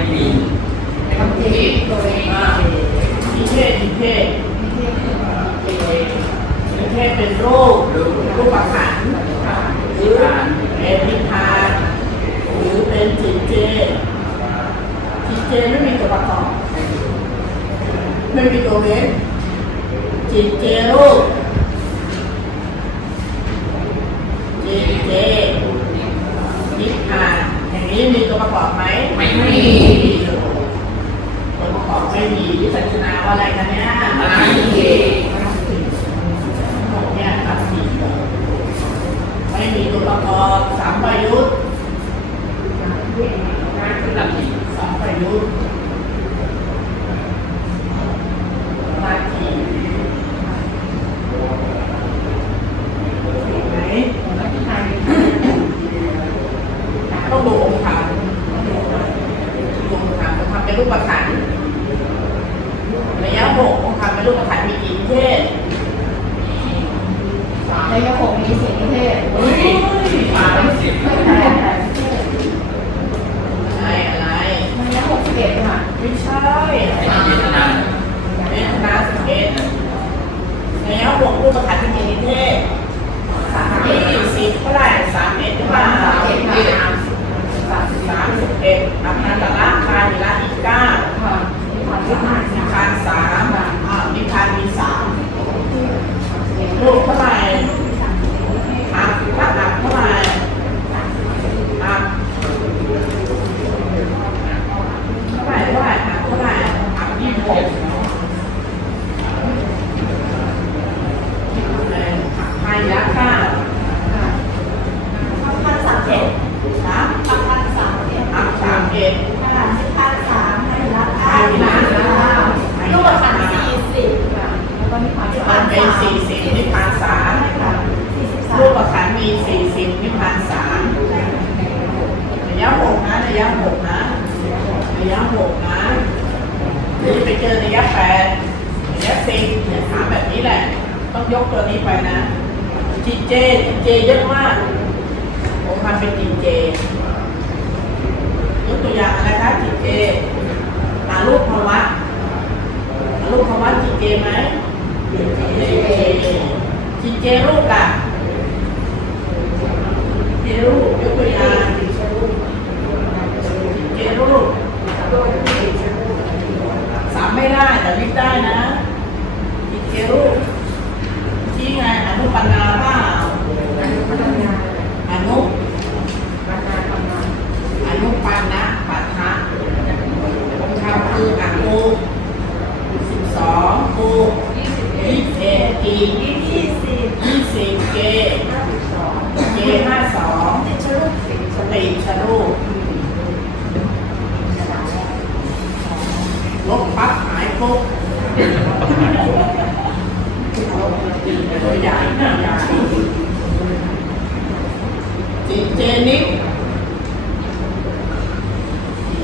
ไม่มีทำเทตัวเองอ่านิเทศนิเทศมีเทพนิเทศเป็นรูปรูประขันหรือเป็นนิพพานหรือเป็นจิตเจจิตเจไม่มีตัวประกอบไม่มีตัวเว้นจิตเจรูปจิตเจนิพพานอย่าง นี้มีตัวประกอบไหมไม่มีตัวประกอบไม่มีวิสัชนาว่าอะไรกันเนี่ยอะไรเกเนี่ยตัดสินไม่มีตัวประกอบสามประยุทธ์ตัดผิดสามประยุทธ์มาทีเห็นไหมต้องดูองค์ธรรมดูองค์ธรรมองค์ธรรมเป็นรูปประขันระยะห กองค์ธรรมเป็นรูปประขันมีกี่เทศในยกมีสิ่งนิเทศเฮ้ยมาตั้งสิบไม่ใช่แต่อะไรอะไรมันยหกสิบเอ็ดค่ะไม่ใช่ไอ้ที่พิจารณาเป็นคณะสิบเอ็ดแล้วบวกรูปประคันเป็นกี่นิเทศสามยี่สิบเท่าไหร่สามเอ็ดหรือเปล่า สามเอ็ดค่ะ สามสิบเอ็ดอัพนันตละคารละอีกเก้า ค่ะมีความสามารถ นิพานสามอ่านิพานมีสาม รูปเท่าไหร่อัพพระอัพเท่าไหร่อัพเท่าไหร่เท่าไหร่อัพเท่าไหร่อัพยี่สิบหก พายยักษ์ค่ะ พันสามเจ็ด นะ พันสามเจ็ด อักสามเอ็ด ค่ะสิบพันสามให้ละ พายยักษ์ค่ะ ลูกพันสี่สิบค่ะแล้วก็มีความสา มั มาร น ถ เป็นสี่สิบนิพพานสาม ค่ะสี่สิบสาม รูปประคันมีสี่สิบนิพพานสามระยะหกนะระยะหกนะระยะหกนะหรือไปเจอระยะแปดระยะสิบเนี่ยถามแบบนี้แหละ ต้อง ยกตัวนี้ไปนะจีเจจีเจเยอะมาก ผมทำเป็นจีเจ ยกตัวอย่างอะไรคะจีเจหารูปภาวะหารูปภาวะจีเจไหมจีเจจีเจรูปล่ะจีเจรูปยกตัวอย่างจีเจรูปสามไม่ได้แต่วิทย์ได้นะจีเจรูป ไงอนุปันนาเปล่าอนุอนุปันนะปัทะองค์ธรรมคืออนุสิบสองคูยี่สิบเอ็ดอีกยี่สิบยี่สิบเจเจห้าสองติชรุสติชรุลบปั๊บหายปุ๊บตัวอย่างตัวอย่าง จิตเจนิก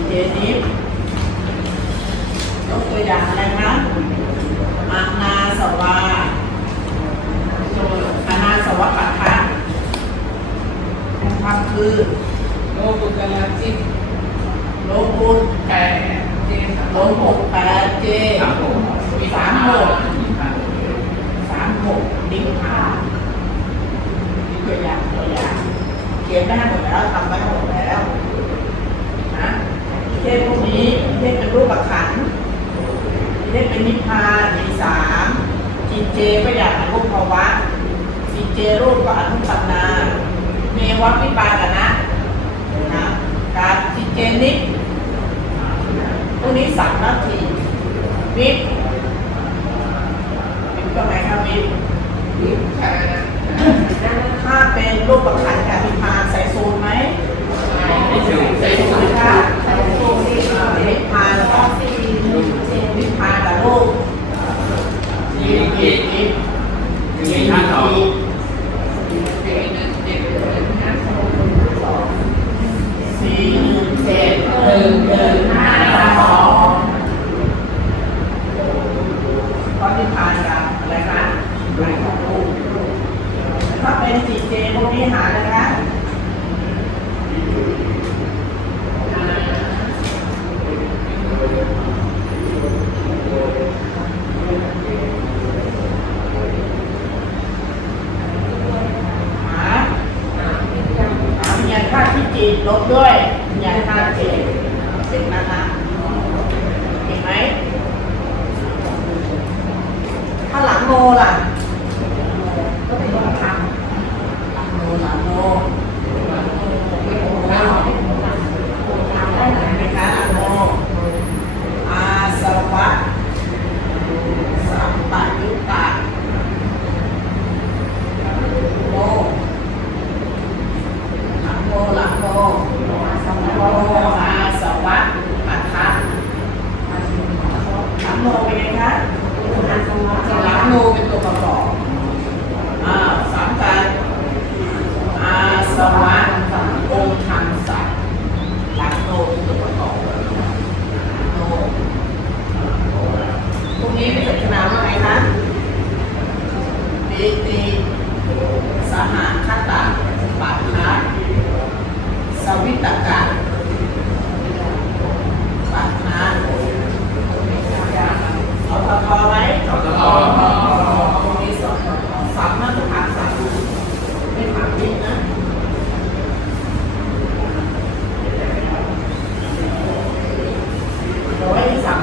เจนิฟยกตัวอย่างอะไรนะอานาสวาอานาสวะปัฏฐานความคือโลกุตละจิตโลกุตแปดเจสามโลหกแปดเจสามหก สามหกสามหก นิพพานนี่ตัวอย่างตัวอย่างเขียนได้หมดแล้วทำไว้หมดแล้วนะเทพพวกนี้เทพเป็นรูปขันเรียกเป็นนิพพานมีสามจิเจก็อย่างอนุภาวะจิเจรูปก็อนุปันนาเมวัวิปากนะ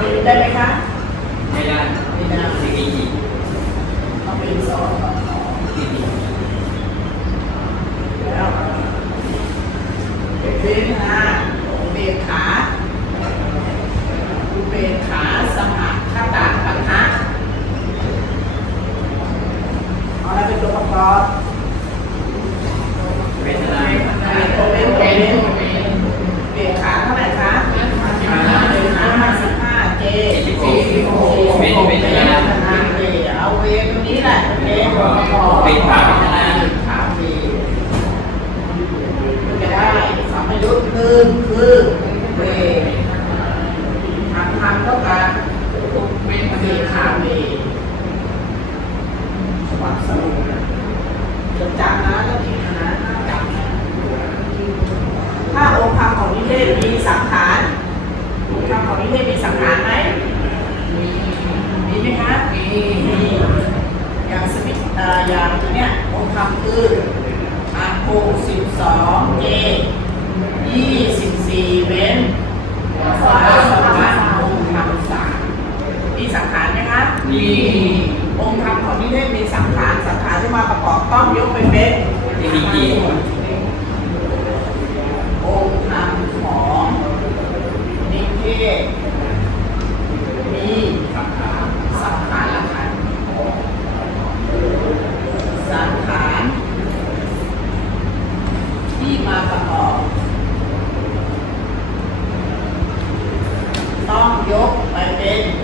ahorita จดจำนะต้องคินะถ้าองค์ธรรมของนิเทศมีสังขารองค์ธรรมของนิเทศมีสังขารไหมมีไหมคะมีอย่างสมิธอย่างเนี้ยองค์ธรรมคือ สีองค์ธรของนิเมีหลังขารขันสังขารที่มาประกอบ ต้องยกไปเป็น